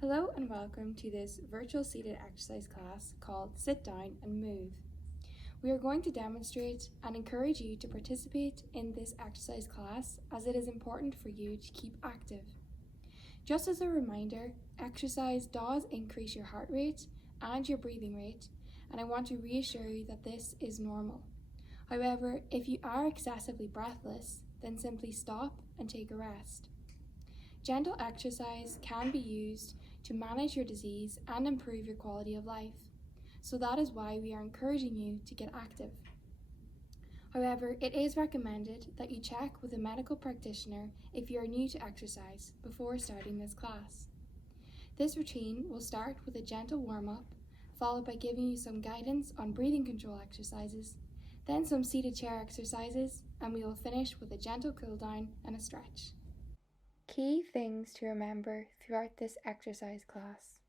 Hello and welcome to this virtual seated exercise class called Sit Down and Move. We are going to demonstrate and encourage you to participate in this exercise class as it is important for you to keep active. Just as a reminder, exercise does increase your heart rate and your breathing rate, and I want to reassure you that this is normal. However, if you are excessively breathless, then simply stop and take a rest. Gentle exercise can be used to manage your disease and improve your quality of life. So that is why we are encouraging you to get active. However, it is recommended that you check with a medical practitioner if you are new to exercise before starting this class. This routine will start with a gentle warm-up, followed by giving you some guidance on breathing control exercises, then some seated chair exercises, and we will finish with a gentle cool down and a stretch. Key things to remember throughout this exercise class.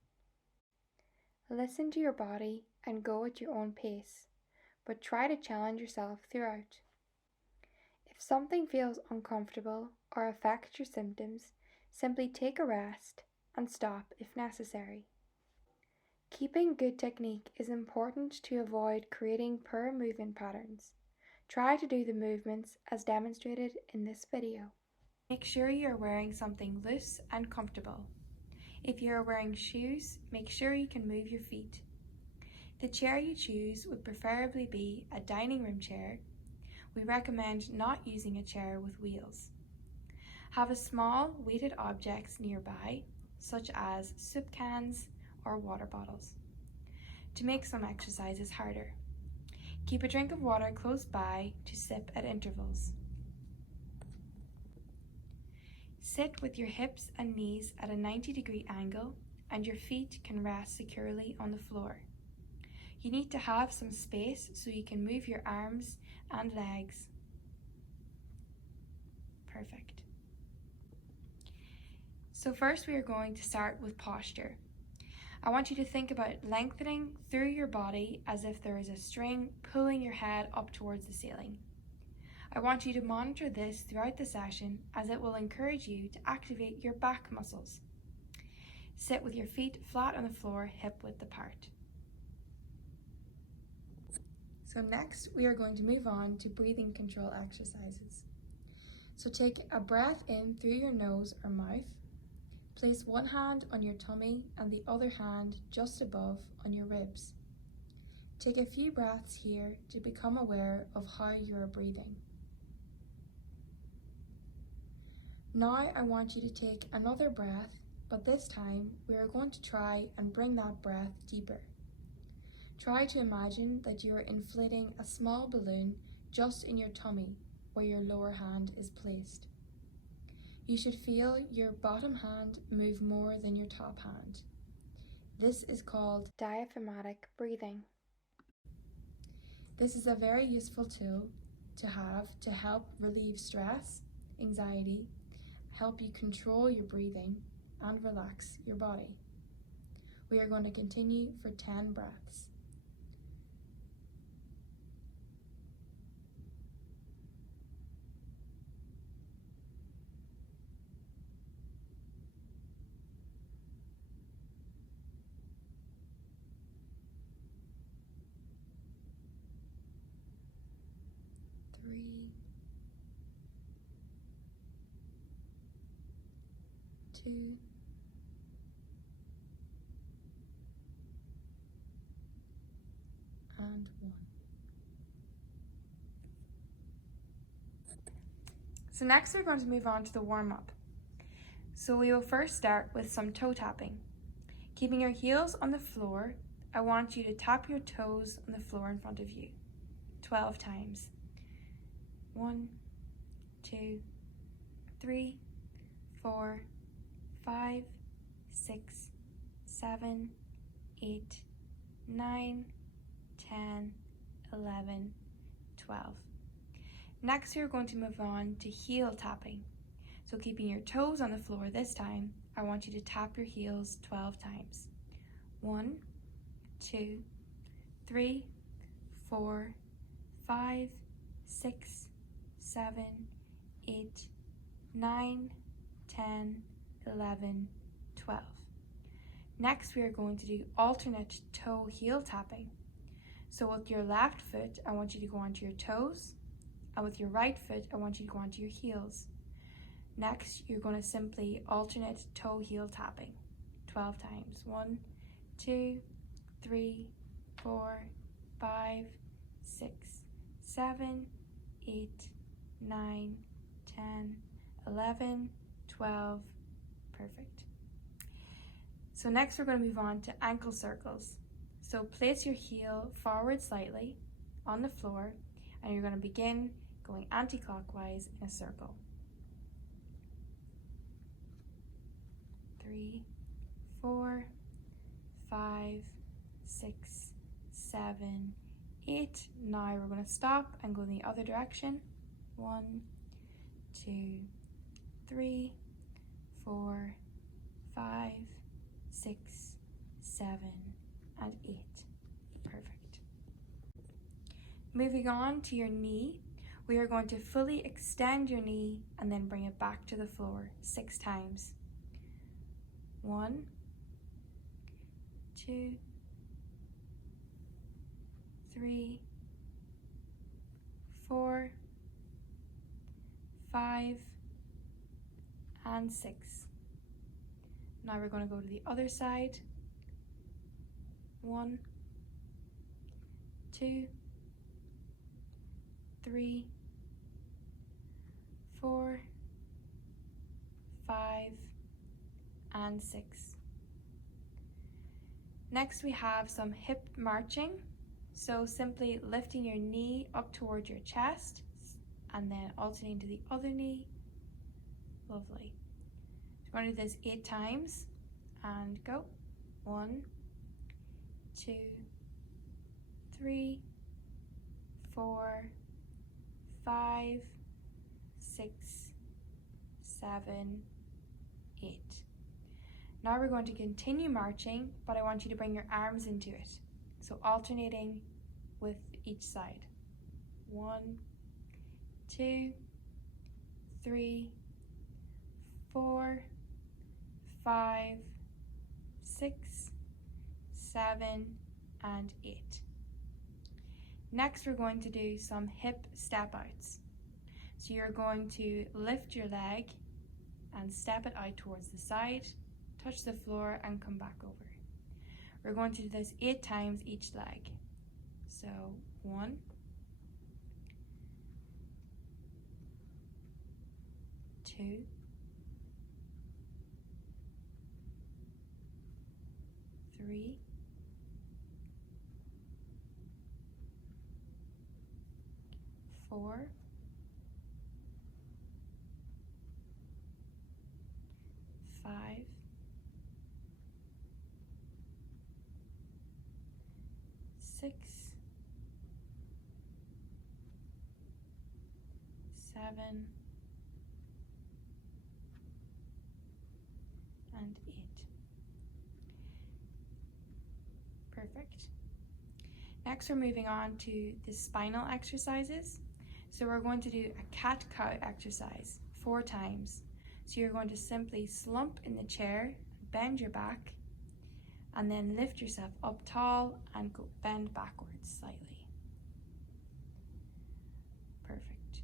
Listen to your body and go at your own pace, but try to challenge yourself throughout. If something feels uncomfortable or affects your symptoms, simply take a rest and stop if necessary. Keeping good technique is important to avoid creating poor movement patterns. Try to do the movements as demonstrated in this video. Make sure you are wearing something loose and comfortable. If you are wearing shoes, make sure you can move your feet. The chair you choose would preferably be a dining room chair. We recommend not using a chair with wheels. Have a small weighted objects nearby, such as soup cans or water bottles, to make some exercises harder. Keep a drink of water close by to sip at intervals. Sit with your hips and knees at a 90-degree angle and your feet can rest securely on the floor. You need to have some space so you can move your arms and legs. Perfect. So first we are going to start with posture. I want you to think about lengthening through your body as if there is a string pulling your head up towards the ceiling. I want you to monitor this throughout the session as it will encourage you to activate your back muscles. Sit with your feet flat on the floor, hip width apart. So next we are going to move on to breathing control exercises. So take a breath in through your nose or mouth. Place one hand on your tummy and the other hand just above on your ribs. Take a few breaths here to become aware of how you are breathing. Now I want you to take another breath, but this time we are going to try and bring that breath deeper. Try to imagine that you are inflating a small balloon just in your tummy where your lower hand is placed. You should feel your bottom hand move more than your top hand. This is called diaphragmatic breathing. This is a very useful tool to have to help relieve stress, anxiety, help you control your breathing, and relax your body. We are going to continue for 10 breaths. Three, 2, and 1. So next we're going to move on to the warm-up. So we will first start with some toe tapping. Keeping your heels on the floor, I want you to tap your toes on the floor in front of you 12 times. 1, 2, 3, 4, 5, 6, 7, 8, 9, 10, 11, 12. Next, we're going to move on to heel tapping. So keeping your toes on the floor this time, I want you to tap your heels 12 times. 1, 2, 3, 4, 5, 6, 7, 8, 9, 10, 11, 12. Next, we are going to do alternate toe heel tapping. So with your left foot, I want you to go onto your toes, and with your right foot, I want you to go onto your heels. Next, you're going to simply alternate toe heel tapping 12 times. 1, 2, 3, 4, 5, 6, 7, 8, 9, 10, 11, 12. Perfect. So next we're going to move on to ankle circles. So place your heel forward slightly on the floor, and you're going to begin going anti-clockwise in a circle. 3, 4, 5, 6, 7, 8. Now we're going to stop and go in the other direction. 1, 2, 3, 4, 5, 6, 7, and 8. Perfect. Moving on to your knee, we are going to fully extend your knee and then bring it back to the floor 6 times. 1, 2, 3, 4, 5, and 6. Now we're going to go to the other side. 1, 2, 3, 4, 5, and 6. Next we have some hip marching. So simply lifting your knee up towards your chest and then alternating to the other knee. Lovely. We're going to do this 8 times and go. 1, 2, 3, 4, 5, 6, 7, 8. Now we're going to continue marching, but I want you to bring your arms into it. So alternating with each side. 1, 2, 3, 4, 5, 6, 7, and 8. Next, we're going to do some hip step outs. So you're going to lift your leg and step it out towards the side, touch the floor, and come back over. We're going to do this 8 times each leg. So 1, 2, 3, 4, 5, 6, 7, and 8. Perfect. Next, we're moving on to the spinal exercises. So we're going to do a cat-cow exercise 4 times. So you're going to simply slump in the chair, bend your back, and then lift yourself up tall and go bend backwards slightly. Perfect.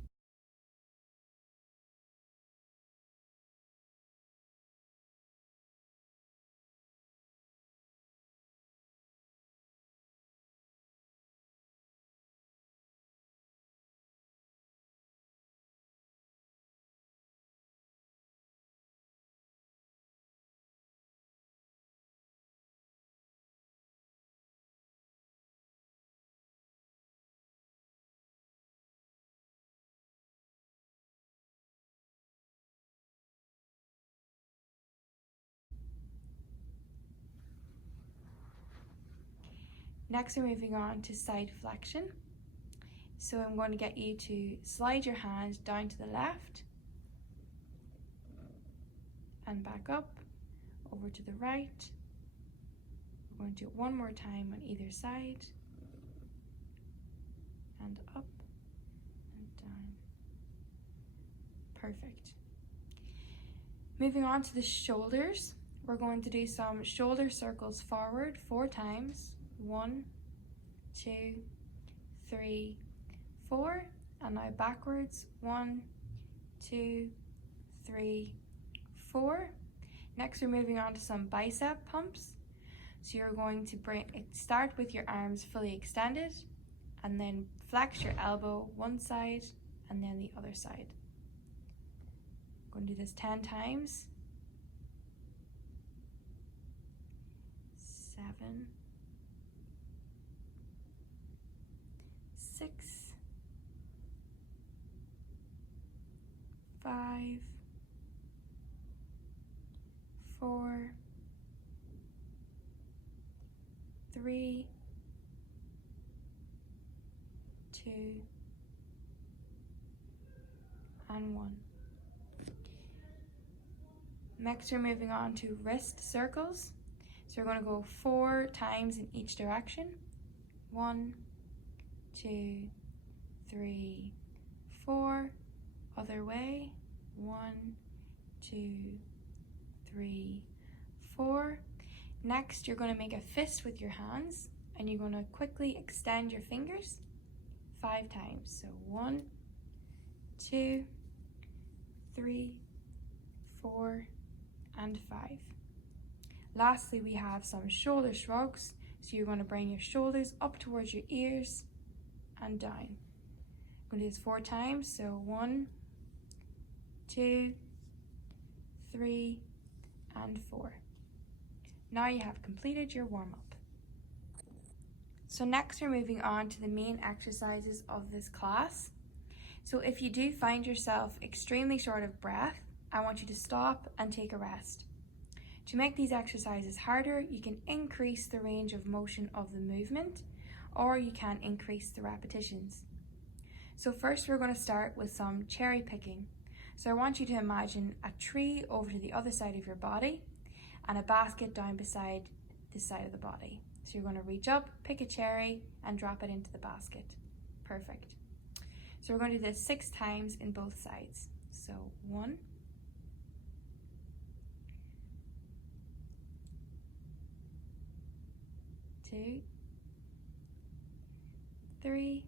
Next, we're moving on to side flexion. So I'm going to get you to slide your hand down to the left and back up, over to the right. We're going to do it one more time on either side, and up and down. Perfect. Moving on to the shoulders, we're going to do some shoulder circles forward 4 times. 1, 2, 3, 4. And now backwards. 1, 2, 3, 4. Next, we're moving on to some bicep pumps. So you're going to start with your arms fully extended and then flex your elbow one side and then the other side. I'm going to do this 10 times. 7, 6, 5, 4, 3, 2, and 1. Next, we're moving on to wrist circles. So we're going to go 4 times in each direction. 1, 2, 3, 4. Other way. 1, 2, 3, 4. Next, you're going to make a fist with your hands and you're going to quickly extend your fingers 5 times. So 1, 2, 3, 4, and 5. Lastly, we have some shoulder shrugs. So you're going to bring your shoulders up towards your ears and down. I'm going to do this 4 times. So 1, 2, 3, and 4. Now you have completed your warm-up. So next we're moving on to the main exercises of this class. So if you do find yourself extremely short of breath, I want you to stop and take a rest. To make these exercises harder, you can increase the range of motion of the movement, or you can increase the repetitions. So first we're going to start with some cherry picking. So I want you to imagine a tree over to the other side of your body and a basket down beside this side of the body. So you're going to reach up, pick a cherry and drop it into the basket. Perfect. So we're going to do this 6 times in both sides. So 1, 2, 3,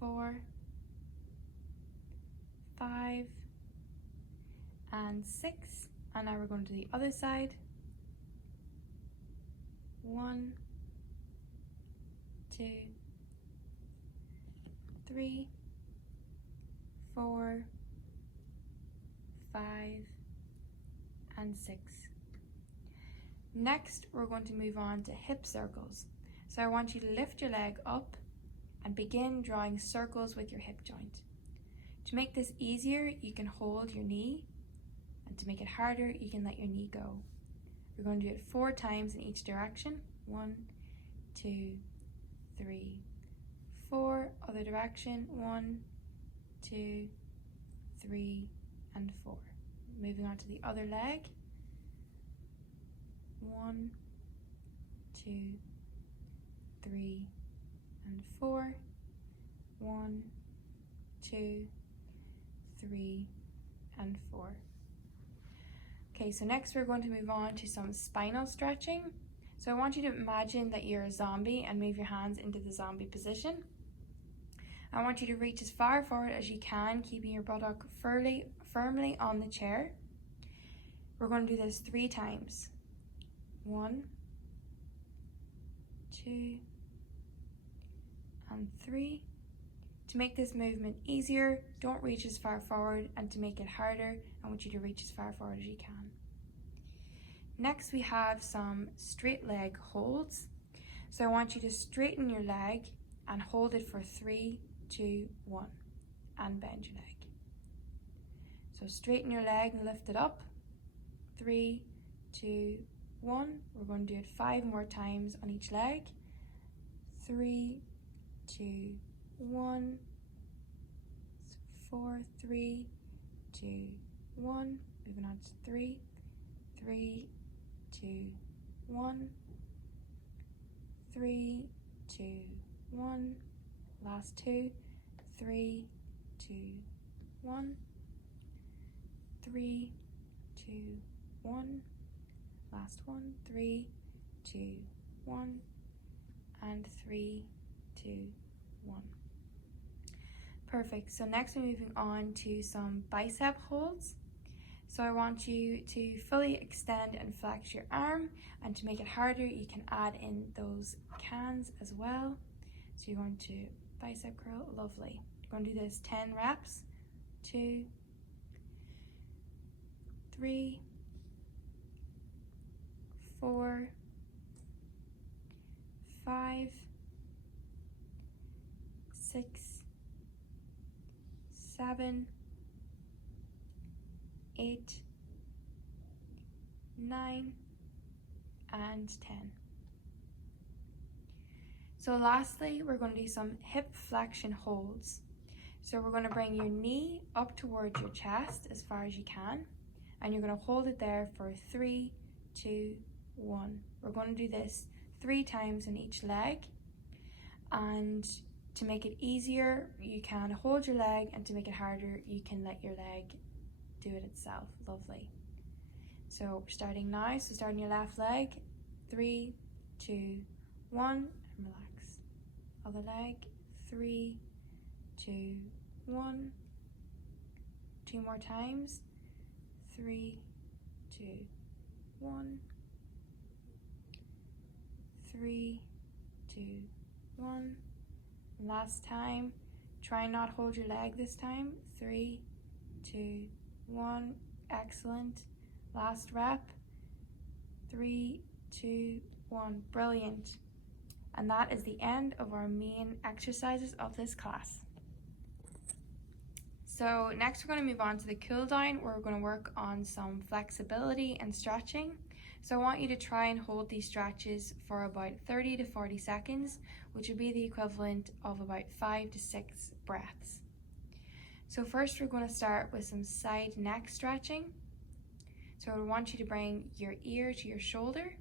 4, 5, and 6. And now we're going to the other side. 1, 2, 3, 4, 5, and 6. Next, we're going to move on to hip circles. So I want you to lift your leg up and begin drawing circles with your hip joint. To make this easier, you can hold your knee, and to make it harder, you can let your knee go. We're going to do it 4 times in each direction. 1, 2, 3, 4. Other direction. 1, 2, 3, and 4. Moving on to the other leg. 1, 2, 3, and 4. 1, 2, 3, and 4. Okay, so next we're going to move on to some spinal stretching. So I want you to imagine that you're a zombie and move your hands into the zombie position. I want you to reach as far forward as you can, keeping your buttock firmly on the chair. We're going to do this 3 times. 1, 2, and 3. To make this movement easier, don't reach as far forward, and to make it harder, I want you to reach as far forward as you can. Next, we have some straight leg holds. So I want you to straighten your leg and hold it for 3, 2, 1, and bend your leg. So straighten your leg and lift it up. 3, 2, 1. We're going to do it 5 more times on each leg. 3, 2, 1. 4, 3, 2, 1. Moving on to 3, 3, 2, 1. 3, 2, 1. Last 2. 3, 2, 1. 3, 2, 1. Last one. 3, 2, 1. And 3, 2, 1. Perfect. So next we're moving on to some bicep holds. So I want you to fully extend and flex your arm, and to make it harder you can add in those cans as well. So you're going to bicep curl, lovely. You're going to do this 10 reps, 2, 3, 4, 5, 6, 7, 8, 9, and 10. So lastly, we're going to do some hip flexion holds. So we're going to bring your knee up towards your chest as far as you can, and you're going to hold it there for 3, 2, 1. We're going to do this 3 times in each leg, and to make it easier, you can hold your leg, and to make it harder, you can let your leg do it itself. Lovely. So we're starting now. So starting your left leg, 3, 2, 1, and relax. Other leg, 3, 2, 1. 2 more times, 3, 2, 1. 3, 2, 1. Last time. Try not hold your leg this time. 3, 2, 1. Excellent. Last rep. 3, 2, 1. Brilliant. And that is the end of our main exercises of this class. So next we're going to move on to the cool down, where we're going to work on some flexibility and stretching. So I want you to try and hold these stretches for about 30 to 40 seconds, which would be the equivalent of about 5 to 6 breaths. So first we're going to start with some side neck stretching. So I want you to bring your ear to your shoulder,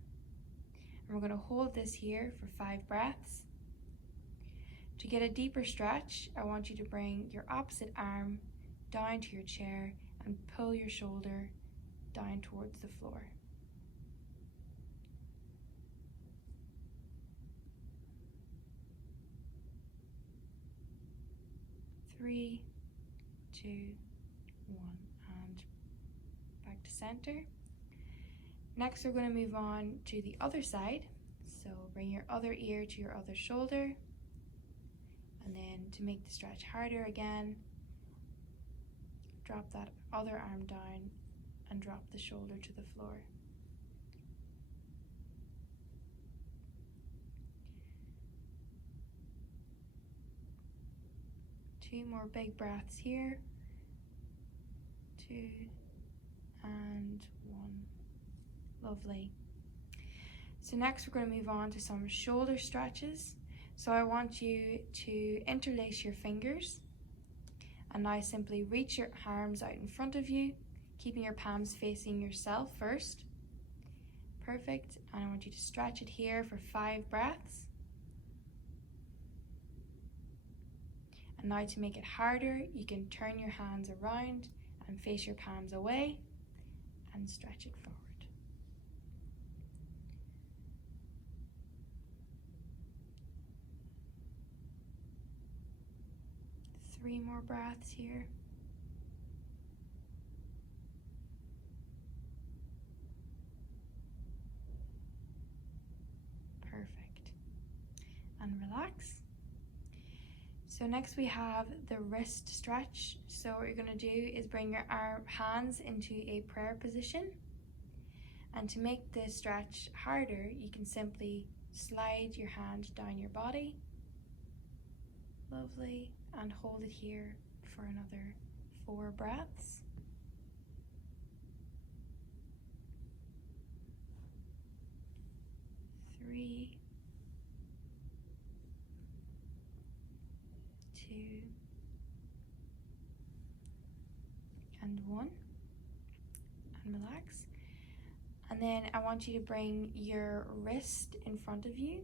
and we're going to hold this here for 5 breaths. To get a deeper stretch, I want you to bring your opposite arm down to your chair and pull your shoulder down towards the floor. 3, 2, 1, and back to center. Next, we're going to move on to the other side. So bring your other ear to your other shoulder, and then to make the stretch harder again, drop that other arm down and drop the shoulder to the floor. Two more big breaths here. 2 and 1. Lovely. So next we're going to move on to some shoulder stretches. So I want you to interlace your fingers, and now simply reach your arms out in front of you, keeping your palms facing yourself first. Perfect. And I want you to stretch it here for 5 breaths. And now to make it harder, you can turn your hands around and face your palms away and stretch it forward. 3 more breaths here. Perfect. And relax. So next we have the wrist stretch. So what you're going to do is bring your hands into a prayer position. And to make this stretch harder, you can simply slide your hand down your body. Lovely. And hold it here for another 4 breaths. 3, 2, and 1. And relax. And then I want you to bring your wrist in front of you,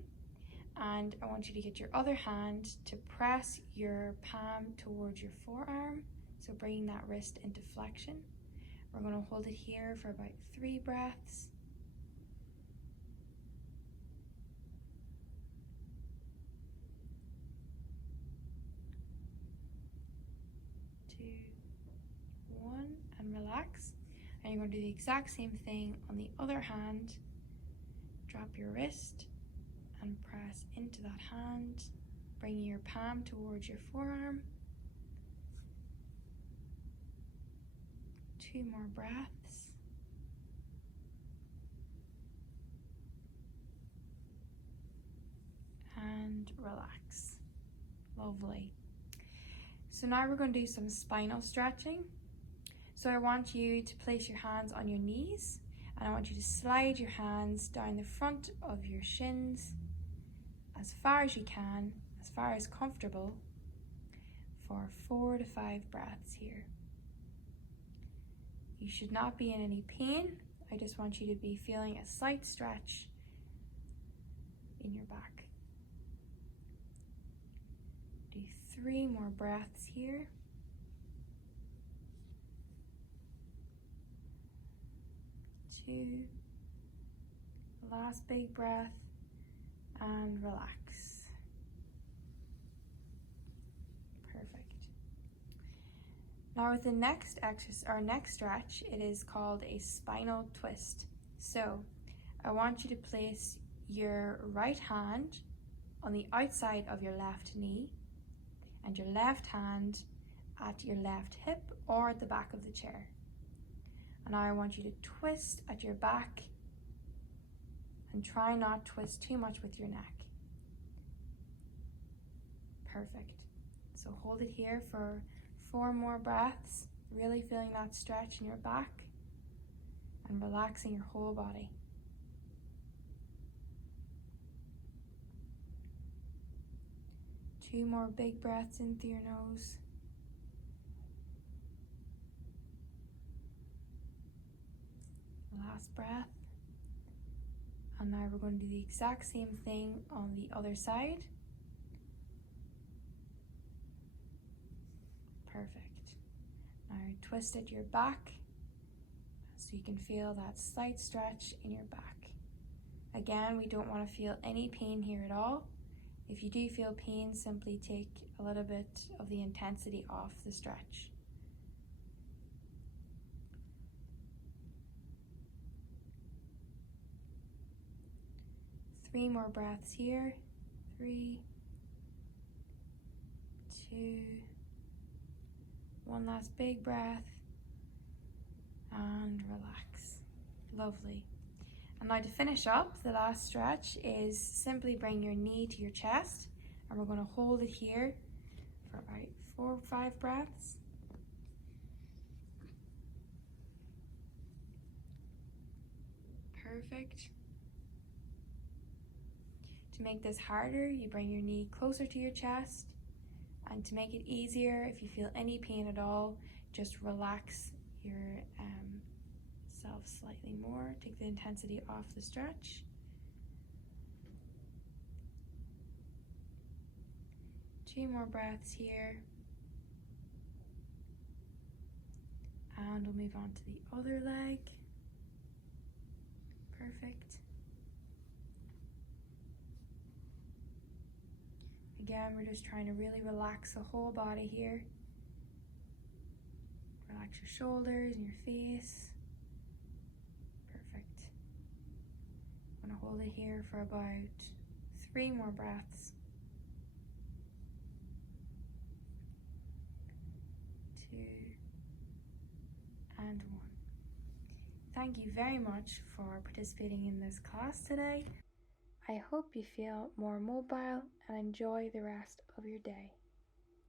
and I want you to get your other hand to press your palm towards your forearm, so bringing that wrist into flexion. We're going to hold it here for about 3 breaths. 2, 1, and relax. And you're going to do the exact same thing on the other hand. Drop your wrist and press into that hand, bringing your palm towards your forearm. 2 more breaths. And relax. Lovely. So now we're going to do some spinal stretching. So I want you to place your hands on your knees, and I want you to slide your hands down the front of your shins as far as you can, as far as comfortable, for 4 to 5 breaths here. You should not be in any pain. I just want you to be feeling a slight stretch in your back. Do 3 more breaths here. 2, last big breath, and relax. Perfect. Now with the next exercise, our next stretch, it is called a spinal twist. So I want you to place your right hand on the outside of your left knee and your left hand at your left hip or at the back of the chair. And now I want you to twist at your back and try not to twist too much with your neck. Perfect. So hold it here for 4 more breaths, really feeling that stretch in your back and relaxing your whole body. 2 more big breaths in through your nose. Last breath. And now we're going to do the exact same thing on the other side. Perfect. Now twist at your back so you can feel that slight stretch in your back. Again, we don't want to feel any pain here at all. If you do feel pain, simply take a little bit of the intensity off the stretch. 3 more breaths here. 3, 2, 1 last big breath, and relax. Lovely. And now to finish up, the last stretch is simply bring your knee to your chest, and we're going to hold it here for about 4 or 5 breaths. Perfect. To make this harder, you bring your knee closer to your chest, and to make it easier, if you feel any pain at all, just relax your self slightly more. Take the intensity off the stretch. Two more breaths here. And we'll move on to the other leg. Perfect. Again, we're just trying to really relax the whole body here. Relax your shoulders and your face. Perfect. I'm going to hold it here for about 3 more breaths. 2 and 1. Thank you very much for participating in this class today. I hope you feel more mobile and enjoy the rest of your day.